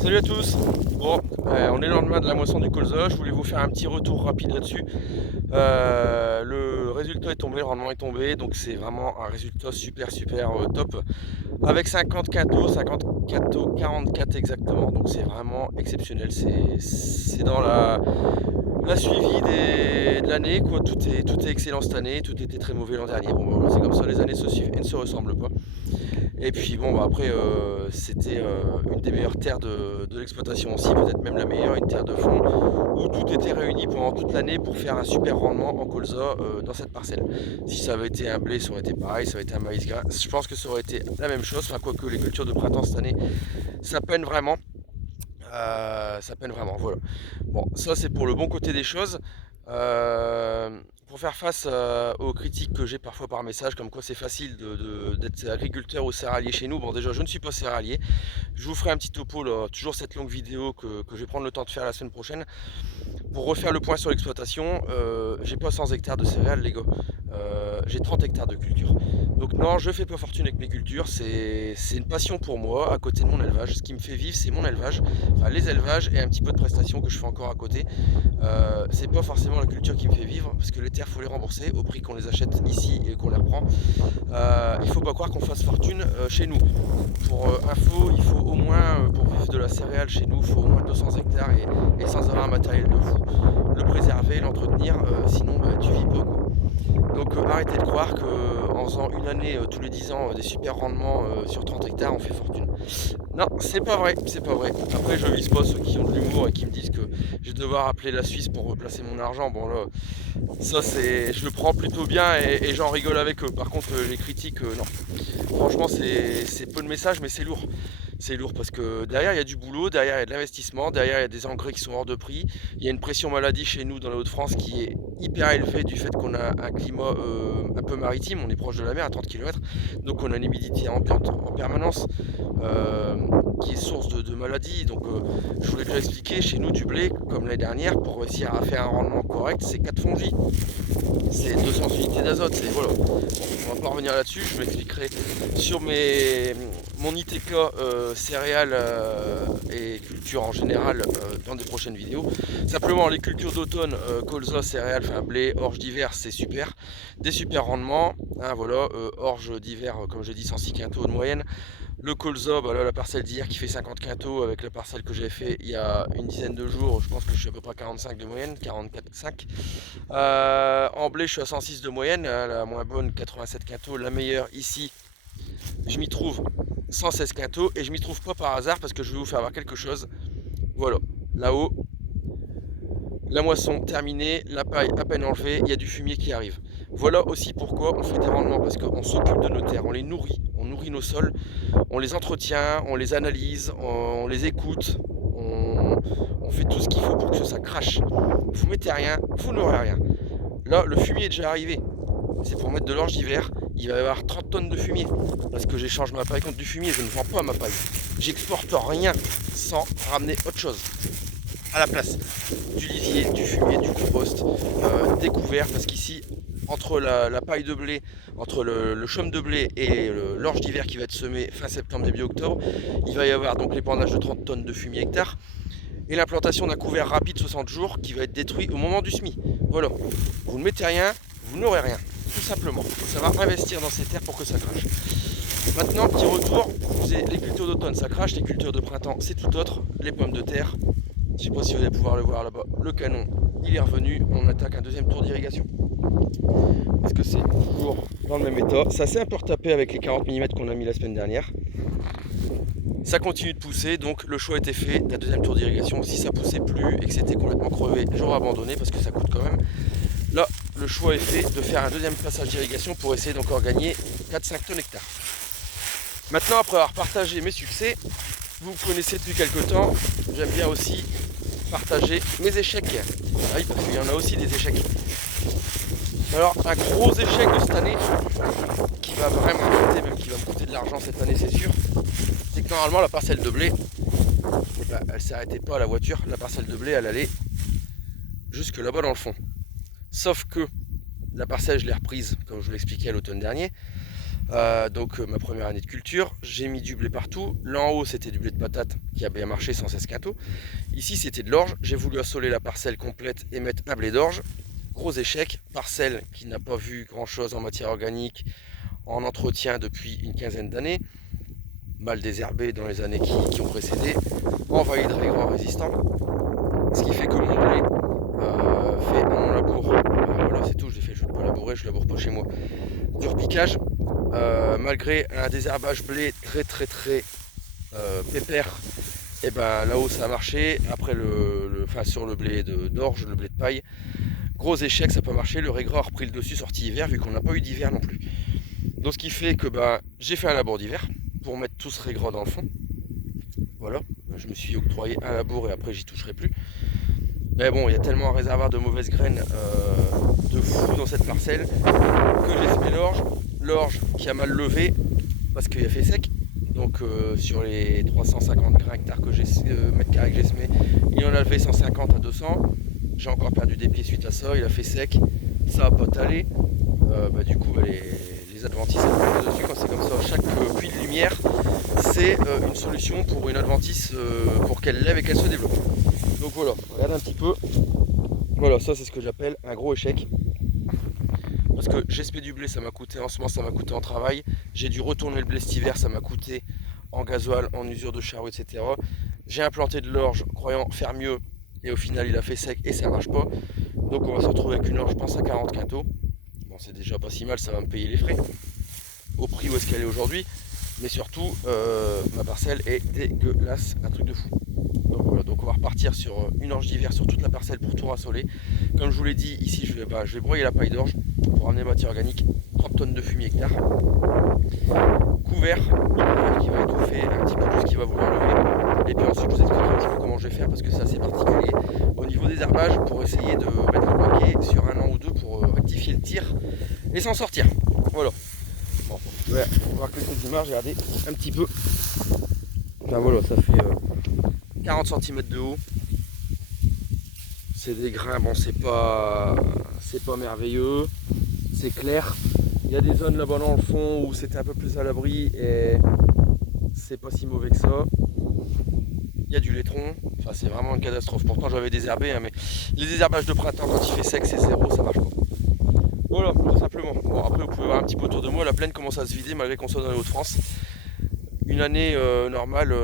Salut à tous. Bon, on est le lendemain de la moisson du colza. Je voulais vous faire un petit retour rapide là-dessus. Le résultat est tombé, le rendement est tombé, donc c'est vraiment un résultat super top. Avec 50 quintaux, 50 quintaux 44 exactement, donc c'est vraiment exceptionnel. C'est dans la suivi de l'année, quoi. Tout est excellent cette année, tout était très mauvais l'an dernier. Bon, bah, voilà, c'est comme ça, les années se suivent et ne se ressemblent pas. Et puis bon, bah, après, c'était une des meilleures terres de l'exploitation aussi, peut-être même la meilleure, une terre de fond, où tout était réuni pendant toute l'année pour faire un super rendement en colza dans cette parcelle. Si ça avait été un blé, ça aurait été pareil, ça aurait été un maïs grain, je pense que ça aurait été la même chose, enfin quoique les cultures de printemps cette année, ça peine vraiment. Ça peine vraiment, voilà. Bon, ça c'est pour le bon côté des choses. Pour faire face aux critiques que j'ai parfois par message, comme quoi c'est facile d'être agriculteur ou céréalier chez nous. Bon, déjà, je ne suis pas céréalier. Je vous ferai un petit topo, là, toujours cette longue vidéo que je vais prendre le temps de faire la semaine prochaine. Pour refaire le point sur l'exploitation, j'ai pas 100 hectares de céréales, les gars. J'ai 30 hectares de culture. Donc non, je fais pas fortune avec mes cultures, c'est une passion pour moi, à côté de mon élevage. Ce qui me fait vivre, c'est mon élevage, enfin les élevages et un petit peu de prestations que je fais encore à côté. C'est pas forcément la culture qui me fait vivre, parce que les terres, faut les rembourser au prix qu'on les achète ici et qu'on les reprend. Il faut pas croire qu'on fasse fortune chez nous. Pour info, il faut au moins, pour vivre de la céréale chez nous, il faut au moins 200 hectares et sans avoir un matériel de fou. Le préserver, l'entretenir, sinon bah, tu vis pas, quoi. Donc arrêtez de croire qu'en faisant une année tous les 10 ans des super rendements sur 30 hectares, on fait fortune. Non, c'est pas vrai, c'est pas vrai. Après, je vise pas ceux qui ont de l'humour et qui me disent que je vais devoir appeler la Suisse pour replacer mon argent. Bon là, ça c'est, je le prends plutôt bien et j'en rigole avec eux. Par contre, les critiques, non. Franchement, c'est peu de messages, mais c'est lourd. C'est lourd parce que derrière il y a du boulot, derrière il y a de l'investissement, derrière il y a des engrais qui sont hors de prix. Il y a une pression maladie chez nous dans les Hauts-de-France qui est hyper élevée du fait qu'on a un climat un peu maritime, on est proche de la mer à 30 km, donc on a une humidité ambiante en permanence euh, qui est source de maladies. Donc je vous l'ai déjà expliqué, chez nous du blé, comme l'année dernière, pour réussir à faire un rendement correct, c'est 4 fongies, c'est 200 unités d'azote, c'est voilà. Bon, on va pas revenir là-dessus, je m'expliquerai sur mon ITK céréales et culture en général dans des prochaines vidéos. Simplement les cultures d'automne, colza, céréales, enfin blé, orge d'hiver, c'est super. Des super rendements, hein, voilà, orge d'hiver, comme je dis, 106 quintaux de moyenne. Le colza, bah là, la parcelle d'hier qui fait 50 quintaux avec la parcelle que j'avais fait il y a une dizaine de jours, je pense que je suis à peu près 45 de moyenne, 44,5. En blé, je suis à 106 de moyenne, hein, la moins bonne 87 quintaux, la meilleure ici, je m'y trouve 116 quintaux et je m'y trouve pas par hasard parce que je vais vous faire voir quelque chose. Voilà, là-haut, la moisson terminée, la paille à peine enlevée, il y a du fumier qui arrive. Voilà aussi pourquoi on fait des rendements, parce qu'on s'occupe de nos terres, on nourrit nos sols, on les entretient, on les analyse, on les écoute, on fait tout ce qu'il faut pour que ça crache. Vous mettez rien, vous n'aurez rien. Là, le fumier est déjà arrivé. C'est pour mettre de l'orge d'hiver. Il va y avoir 30 tonnes de fumier. Parce que j'échange ma paille contre du fumier. Je ne vends pas ma paille. J'exporte rien sans ramener autre chose à la place. Du lisier, du fumier, du compost, des couverts. Parce qu'ici, entre la paille de blé, entre le chaume de blé et l'orge d'hiver qui va être semé fin septembre, début octobre, il va y avoir donc l'épandage de 30 tonnes de fumier hectare et l'implantation d'un couvert rapide 60 jours qui va être détruit au moment du semis. Voilà. Vous ne mettez rien, vous n'aurez rien. Tout simplement. Il faut savoir investir dans ces terres pour que ça crache. Maintenant, petit retour, les cultures d'automne ça crache, les cultures de printemps c'est tout autre, les pommes de terre. Je ne sais pas si vous allez pouvoir le voir là-bas. Le canon, il est revenu, on attaque un deuxième tour d'irrigation. Parce que c'est toujours dans le même état. Ça s'est un peu retapé avec les 40 mm qu'on a mis la semaine dernière. Ça continue de pousser, donc le choix était fait d'un deuxième tour d'irrigation. Si ça poussait plus et que c'était complètement crevé, j'aurais abandonné parce que ça coûte quand même. Là, le choix est fait de faire un deuxième passage d'irrigation pour essayer d'encore gagner 4-5 tonnes hectares. Maintenant, après avoir partagé mes succès, vous me connaissez depuis quelques temps, j'aime bien aussi partager mes échecs. Ah oui, parce qu'il y en a aussi des échecs. Alors, un gros échec de cette année, qui va vraiment coûter, même qui va me coûter de l'argent cette année, c'est sûr, c'est que normalement, la parcelle de blé, bah, elle s'arrêtait pas à la voiture, la parcelle de blé, elle allait jusque là-bas dans le fond. Sauf que la parcelle, je l'ai reprise, comme je vous l'expliquais à l'automne dernier. Ma première année de culture, j'ai mis du blé partout. Là en haut c'était du blé de patate qui a bien marché sans 16 quintaux. Ici c'était de l'orge, j'ai voulu assoler la parcelle complète et mettre un blé d'orge. Gros échec, parcelle qui n'a pas vu grand chose en matière organique, en entretien depuis une quinzaine d'années, mal désherbé dans les années qui ont précédé, envahi de raigrons résistants, ce qui fait que mon blé fait à mon labour, voilà c'est tout, je ne vais pas labourer, je laboure pas chez moi, du repiquage, malgré un désherbage blé très pépère, et ben là-haut ça a marché, après enfin, sur le blé d'orge, le blé de paille, gros échec, ça n'a pas marché, le raigreur a repris le dessus sortie hiver vu qu'on n'a pas eu d'hiver non plus. Donc ce qui fait que j'ai fait un labour d'hiver pour mettre tout ce raigreur dans le fond. Voilà, je me suis octroyé un labour et après j'y toucherai plus. Mais bon, il y a tellement un réservoir de mauvaises graines de fou dans cette parcelle que j'ai semé l'orge qui a mal levé parce qu'il a fait sec. Donc sur les 350 grains hectares que mètres carrés que j'ai semé, il en a levé 150 à 200. J'ai encore perdu des pieds suite à ça, il a fait sec, ça a pas talé. Du coup les adventices elles dessus quand c'est comme ça. Chaque puits de lumière c'est une solution pour une adventice pour qu'elle lève et qu'elle se développe. Donc voilà, regarde un petit peu. Voilà, ça c'est ce que j'appelle un gros échec. Parce que j'ai semé du blé, ça m'a coûté en semence, ça m'a coûté en travail. J'ai dû retourner le blé cet hiver, ça m'a coûté en gasoil, en usure de charrue, etc. J'ai implanté de l'orge, croyant faire mieux, et au final il a fait sec et ça marche pas. Donc on va se retrouver avec une orge, je pense à 40 quintaux. Bon, c'est déjà pas si mal, ça va me payer les frais au prix où est-ce qu'elle est aujourd'hui. Mais surtout, ma parcelle est dégueulasse, un truc de fou. Donc voilà, donc on va repartir sur une orge d'hiver sur toute la parcelle pour tout rassoler. Comme je vous l'ai dit, ici je vais broyer la paille d'orge pour ramener matière organique, 30 tonnes de fumier hectare. Couvert qui va étouffer un petit peu tout ce qui va vouloir lever. Et puis ensuite je vous expliquerai un petit peu comment je vais faire parce que c'est assez particulier au niveau des herbages pour essayer de mettre le paquet sur un an ou deux pour rectifier le tir et s'en sortir. Voilà. Bon, ouais, on va voir quelques images, regardez un petit peu. Ben voilà, ça fait 40 cm de haut. C'est des grains, bon c'est pas merveilleux, c'est clair. Il y a des zones là-bas dans le fond où c'était un peu plus à l'abri et c'est pas si mauvais que ça. Il y a du laitron, enfin c'est vraiment une catastrophe. Pourtant j'avais désherbé, mais les désherbages de printemps quand il fait sec c'est zéro, ça marche pas. Voilà, tout simplement. Bon après vous pouvez voir un petit peu autour de moi, la plaine commence à se vider malgré qu'on soit dans les Hauts-de-France. Une année normale,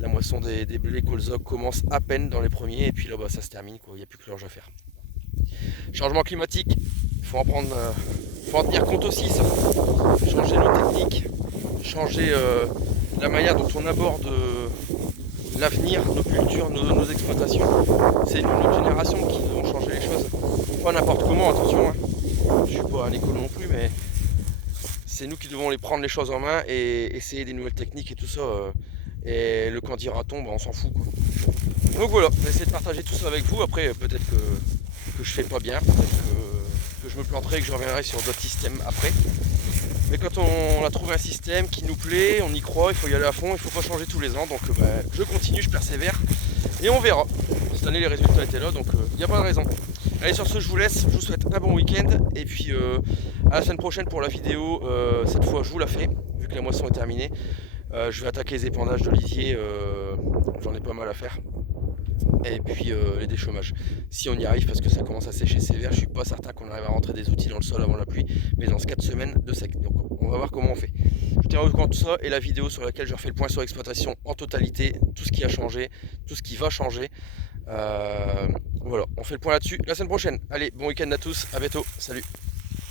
la moisson des blés colza commence à peine dans les premiers et puis là ça se termine, quoi. Il n'y a plus que l'orge à faire. Changement climatique, il faut en tenir compte aussi, ça. Changer nos techniques, changer la manière dont on aborde l'avenir, nos cultures, nos exploitations. C'est nous, notre génération, qui devons changer les choses. Pas n'importe comment, attention, hein. Je suis pas un écolo non plus, mais c'est nous qui devons prendre les choses en main et essayer des nouvelles techniques et tout ça. Et le quand dira-t-on, on s'en fout, quoi. Donc voilà, je vais essayer de partager tout ça avec vous. Après, peut-être que je fais pas bien, peut-être que je me planterai et que je reviendrai sur d'autres systèmes après. Mais quand on a trouvé un système qui nous plaît, on y croit, il faut y aller à fond, il ne faut pas changer tous les ans. Donc je continue, je persévère et on verra. Cette année les résultats étaient là, donc il n'y a pas de raison. Allez, sur ce je vous laisse, je vous souhaite un bon week-end et puis à la semaine prochaine pour la vidéo. Cette fois je vous la fais, vu que la moisson est terminée. Je vais attaquer les épandages d'olivier, j'en ai pas mal à faire. Et puis les déchômages, si on y arrive, parce que ça commence à sécher sévère, je suis pas certain qu'on arrive à rentrer des outils dans le sol avant la pluie, mais dans 4 semaines de sec. Donc on va voir comment on fait. Je tiens au courant de tout ça et la vidéo sur laquelle je refais le point sur l'exploitation en totalité, tout ce qui a changé, tout ce qui va changer. Voilà, on fait le point là-dessus la semaine prochaine. Allez, bon week-end à tous, à bientôt, salut.